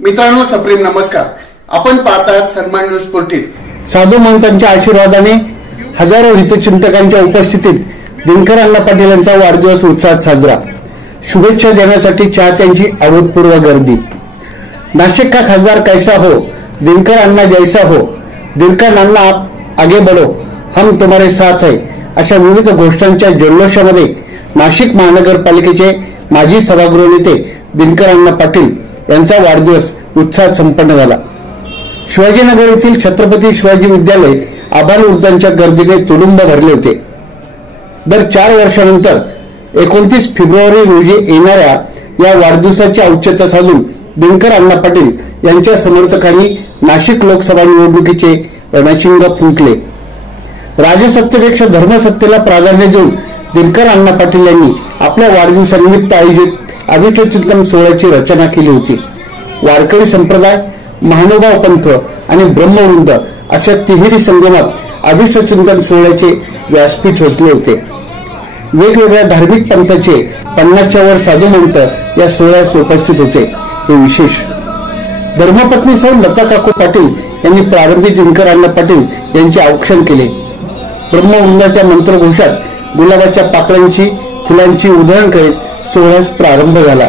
मित्रांनो, सप्रेम नमस्कार. आपण पाहतात सन्मान न्यूज 14. साधू महंतांच्या आशीर्वादाने हजारो हितचिंतकांच्या उपस्थितीत दिनकर अण्णा पाटील यांचा वाढदिवस उत्साहात साजरा. शुभेच्छा देण्यासाठी चाहत्यांची अभूतपूर्व गर्दी. नाशिक का खासदार कैसा हो, दिनकर अण्णा जैसा हो, दिनकर अण्णा आप आगे बढ़ो, हम तुम्हारे साथ है, अशा विविध घोषणांच्या जल्लोषामध्ये नाशिक महानगरपालिकेचे माजी सभागृह नेते दिनकर अण्णा पाटील यांचा वाढदिवस उत्साहात संपन्न झाला. शिवाजीनगर येथील छत्रपती शिवाजी विद्यालय आभाळवृद्धांच्या गर्दीने तुडुंब भरले होते. दर 4 वर्षानंतर 29 फेब्रुवारी रोजी येणाऱ्या या वाढदिवसाचे औचित्य साधून दिनकर अण्णा पाटील यांच्या समर्थकांनी नाशिक लोकसभा निवडणुकीचे रणशिंग फुंकले. राजसत्तेपेक्षा धर्मसत्तेला प्राधान्य देऊन दिनकर अण्णा पाटील यांनी आपल्या वाढदिवसानिमित्त आयोजित अभिष्टचिंतन सोहळ्याची रचना केली होती. वारकरी संप्रदाय, महानुभाव पंथ आणि ब्रह्मवृंद अशा तिहेरी संगमात अभिष्टचिंतन सोहळ्याचे व्यासपीठ रचले होते. वेगवेगळ्या धार्मिक पंथाचे 50च्या वर साधू महंत या सोहळ्यास उपस्थित होते. हे विशेष. धर्मपत्नी सौ लता काकू पाटील यांनी प्रारंभी दिनकर अण्णा पाटील यांचे औक्षण केले. ब्रह्मवृंदाच्या मंत्रघोषात गुलाबाच्या पाकळ्यांची फुलांची उधळण करीत सोहळ्यास प्रारंभ झाला.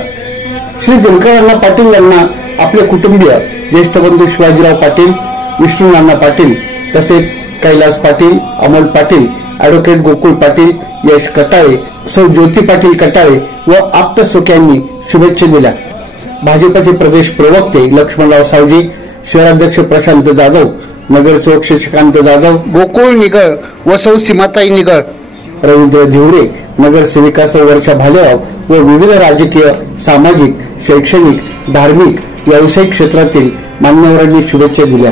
श्री दिनकर अण्णा पाटील यांना आपले कुटुंबीय ज्येष्ठ बंधू शिवाजीराव पाटील, विष्णू नाना पाटील तसेच कैलास पाटील, अमोल पाटील, ॲडव्होकेट गोकुळ पाटील, यश कटाळे, सौ ज्योती पाटील कटाळे व आप्त सोक्यांनी शुभेच्छा दिल्या. भाजपचे प्रदेश प्रवक्ते लक्ष्मणराव सावजी, शहराध्यक्ष प्रशांत जाधव, नगरसेवक शशिकांत जाधव, गोकुळ निगळ व सौ सीमाताई निगळ, रवींद्र धिवरे, नगरसेविका सौ वर्षा भालेराव व विविध राजकीय, सामाजिक, शैक्षणिक, धार्मिक, व्यावसायिक क्षेत्रातील मान्यवरांनी शुभेच्छा दिल्या.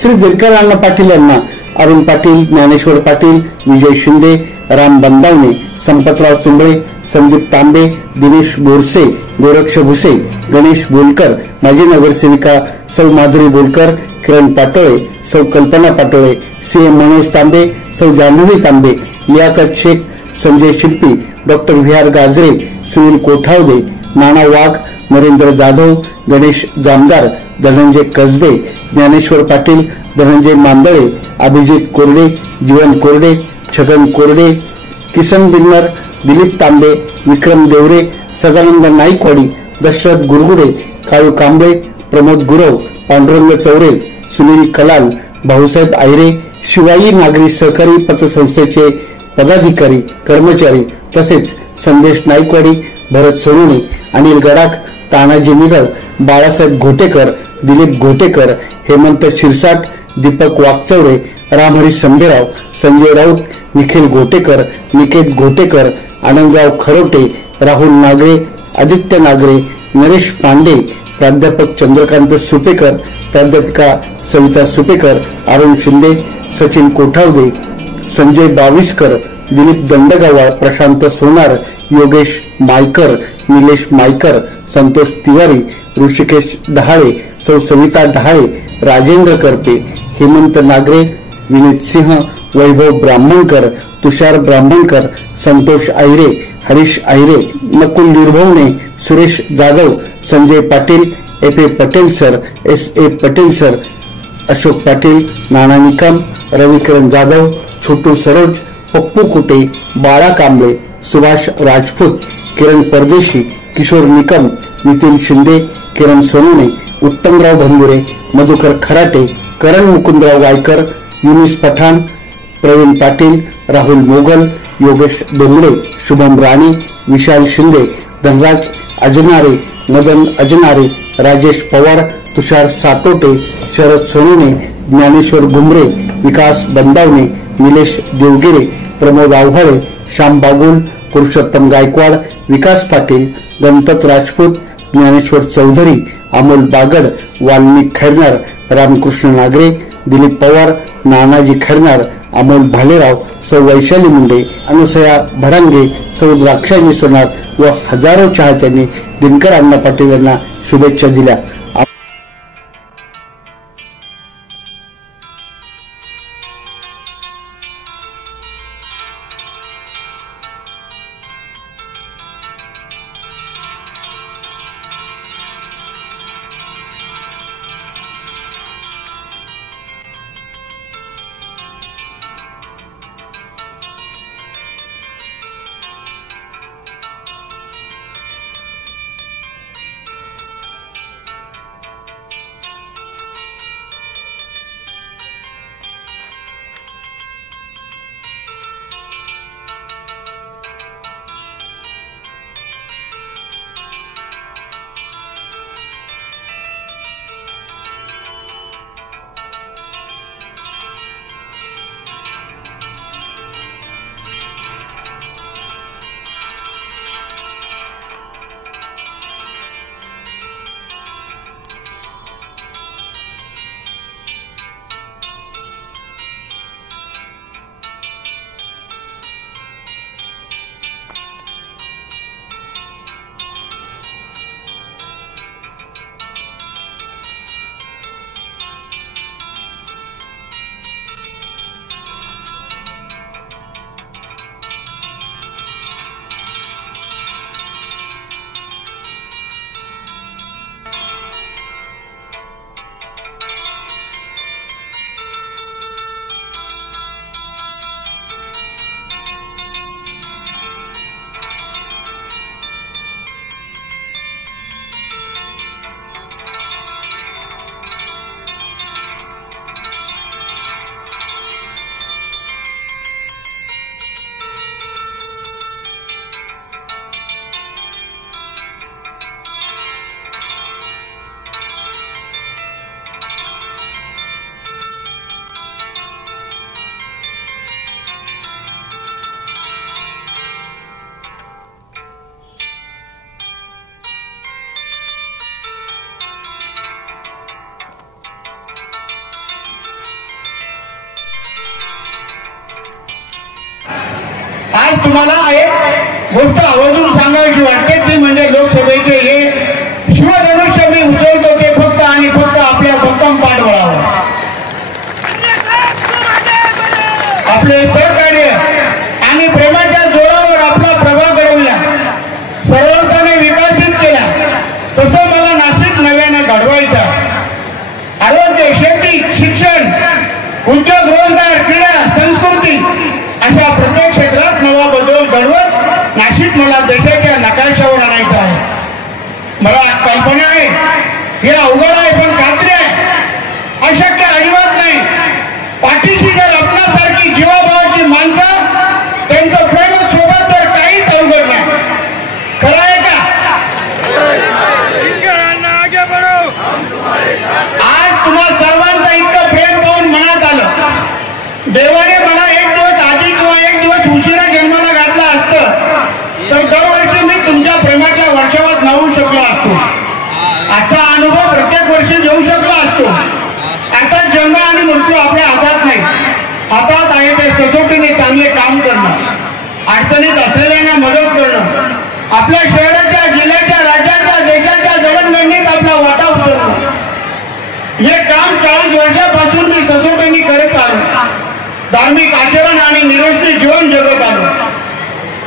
श्री दिनकर अण्णा पाटील यांना अरुण पाटील, ज्ञानेश्वर पाटील, विजय शिंदे, राम बंदावणे, संपतराव चुंबळे, संदीप तांबे, दिनेश बोरसे, गोरक्ष भुसे, गणेश बोलकर, माजी नगरसेविका सौ माधुरी बोलकर, किरण पाटोळे, सौ कल्पना पाटोळे, सीएम मनोज तांबे, सौ जान्हवी तांबे, लियाकत शेख, संजय शिल्पी, डॉक्टर व्ही आर गाजरे, सुनील कोठावदे, नाना वाघ, नरेंद्र जाधव, गणेश जामदार, धनंजय कसबे, ज्ञानेश्वर पाटील, धनंजय मांदळे, अभिजित कोरडे, जीवन कोरडे, छगन कोरडे, किसन बिन्नर, दिलीप तांबे, विक्रम देवरे, सदानंद नाईकवाडी, दशरथ गुरगुडे, काळू कांबळे, प्रमोद गुरव, पांडुरंग चौरे, सुनील कलाल, भाऊसाहेब आहिरे, शिवाई नागरी सहकारी पतसंस्थेचे पदाधिकारी, कर्मचारी तसेच संदेश नाईकवाडी, भरत सोनवणे, अनिल गडाख, तानाजी निगळ, बाळासाहेब घोटेकर, दिलीप घोटेकर, हेमंत शिरसाट, दीपक वाकचौरे, रामहरी संभेराव, संजय राऊत, निखिल घोटेकर, निकेत घोटेकर, आनंदराव खरोटे, राहुल नागरे, आदित्य नागरे, नरेश पांडे, प्राध्यापक चंद्रकांत सुपेकर, प्राध्यापिका सविता सुपेकर, अरुण शिंदे, सचिन कोठावदे, संजय बाविस्कर, दिलीप दंडगावाळ, प्रशांत सोनार, योगेश मायकर, निलेश मायकर, संतोष तिवारी, ऋषिकेश डहाळे, सौ सविता डहाळे, राजेंद्र करपे, हेमंत नागरे, विनीत सिंह, वैभव ब्राह्मणकर, तुषार ब्राह्मणकर, संतोष आहिरे, हरीश आहिरे, नकुल निर्भवणे, सुरेश जाधव, संजय पाटील, ए पटेल सर, ए पटेल सर, अशोक पाटील, नाना निकम, रविकिरण जाधव, छोटू सरोज, पप्पू कुटे, बाळा कांबळे, सुभाष राजपूत, किरण परदेशी, किशोर निकम, नितीन शिंदे, किरण सोनवणे, उत्तमराव भंगुरे, मधुकर खराटे, करण मुकुंदराव गायकर, युनिस पठाण, प्रवीण पाटील, राहुल मोगल, योगेश डोंगरे, शुभम राणे, विशाल शिंदे, धनराज अजनारे, मदन अजनारे, राजेश पवार, तुषार सातोटे, शरद सोनवणे, ज्ञानेश्वर गुमरे, विकास बंदावणे, निलेश देवगिरे, प्रमोद आव्हाळे, श्याम बागुल, पुरुषोत्तम गायकवाड, विकास पाटील, गणपत राजपूत, ज्ञानेश्वर चौधरी, अमोल बागड, वाल्मिक खैरनार, रामकृष्ण नागरे, दिलीप पवार, नानाजी खैरनार, अमोल भालेराव, सौ वैशाली मुंडे, अनुसया भडांगे, सौ द्राक्षाजी सोनार व हजारो चाहत्यांनी दिनकर अण्णा पाटील यांना शुभेच्छा दिल्या. आज तुम्हाला एक गोष्ट आवर्जून सांगायची वाटते, ती म्हणजे लोकसभेचे हे शिवधनुष्य मी उचलतो ते फक्त आणि फक्त आपल्या भक्कम पाठबळावर. आपले सहकार्य आणि प्रेमाच्या जोरावर आपला प्रभाव घडविला, सरळताने विकसित केला. तसं मला नाशिक नव्यानं घडवायचा. आरोग्य, शेती, शिक्षण, उद्योग, रोजगार, क्रीडा, संस्कृती अशा प्रत्येक क्षेत्रात नवा बदल घडवत नाशिक मला देशाच्या नकाशावर आणायचं आहे. मला कल्पना आहे, हे अवघड आहे, पण खात्री आहे अशक्य अजिबात नाही. पाठीशी जर आपणासारखी जीवाभावाची माणसं, त्यांचं प्रेम सोबत, तर काहीच अवघड नाही. खरं आहे का? आज तुम्हा सर्वांचं इतकं प्रेम पाहून मनात आलं, देवाने मला एक दिवस आधी किंवा एक दिवस उशिरा जन्माला घातला असतं तर दरवर्षी मी तुमच्या प्रेमाच्या वर्षावात नावू शकलो असतो. आजचा अनुभव प्रत्येक वर्षी घेऊ शकलो असतो. आता जन्म आणि मृत्यू आपल्या हातात नाही, हातात आहे ते सचोटीने चांगले काम करणं, अडचणीत असलेल्यांना मदत करणं, आपल्या शहराच्या, जिल्ह्याच्या, राज्याच्या, देशाच्या जडणघडणीत आपला वाटा उचलणं. हे काम 40 वर्षापासून मी सचोटीने करत आलो. धार्मिक आचरण आणि निरस्ती जीवन जगत आलो.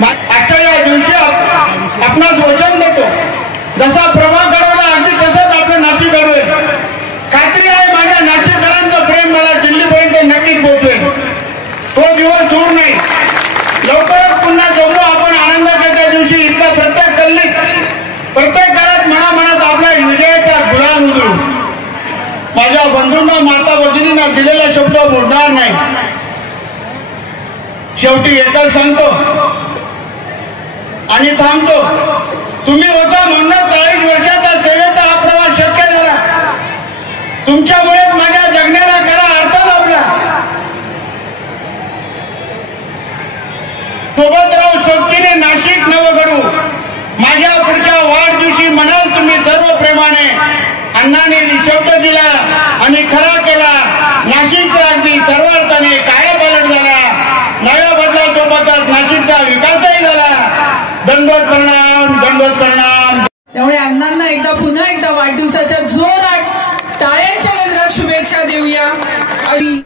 आजच्या या दिवशी आपणास वचन देतो, जसा प्रभाव घडवला अगदी तसंच आपलं नाशिक घडवेल. खात्री आहे माझ्या नाशिककरांचं प्रेम मला दिल्लीपर्यंत नक्कीच पोहोचवेल. तो दिवस दूर नाही. लवकरच पुन्हा जमू आपण आनंदाच्या दिवशी. इथल्या प्रत्येक गल्लीत, प्रत्येक घरात मनामनात आपल्या विजयाचा गुलाल उधळू. माझ्या बंधूंना, माता भगिनींना दिलेला शब्द मोडणार नाही. शेवटी एकच सांगतो आणि थांबतो, तुम्ही होता म्हणून 40 वर्षाचा सेवेचा हा प्रवास शक्य झाला. तुमच्यामुळेच माझ्या जगण्याला खरा अर्थ लाभला. सोबत राहू, सोबतीने नाशिक नवं घडू. माझ्या पुढच्या वाढदिवशी म्हणाल तुम्ही सर्व प्रेमाने, अण्णांनी शब्द दिला आणि खरा केला. नाशिकचा अगदी सर्वार्थाने कायापालट झाला. नव्या बदलासोबतच नाशिकचा विकासही झाला. दंडवत प्रणाम, दंडवत प्रणाम. त्यामुळे अण्णांना पुन्हा एकदा वाढदिवसाच्या जोरात टाळ्यांच्या गजरात शुभेच्छा देऊया.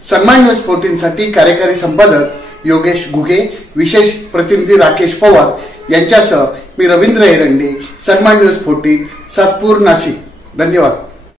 सन्मान न्यूज 14 साठी कार्यकारी संपादक योगेश घुगे, विशेष प्रतिनिधी राकेश पवार यांच्यासह मी रवींद्र एरंडे, सन्मान न्यूज 14, सातपूर, नाशिक. धन्यवाद.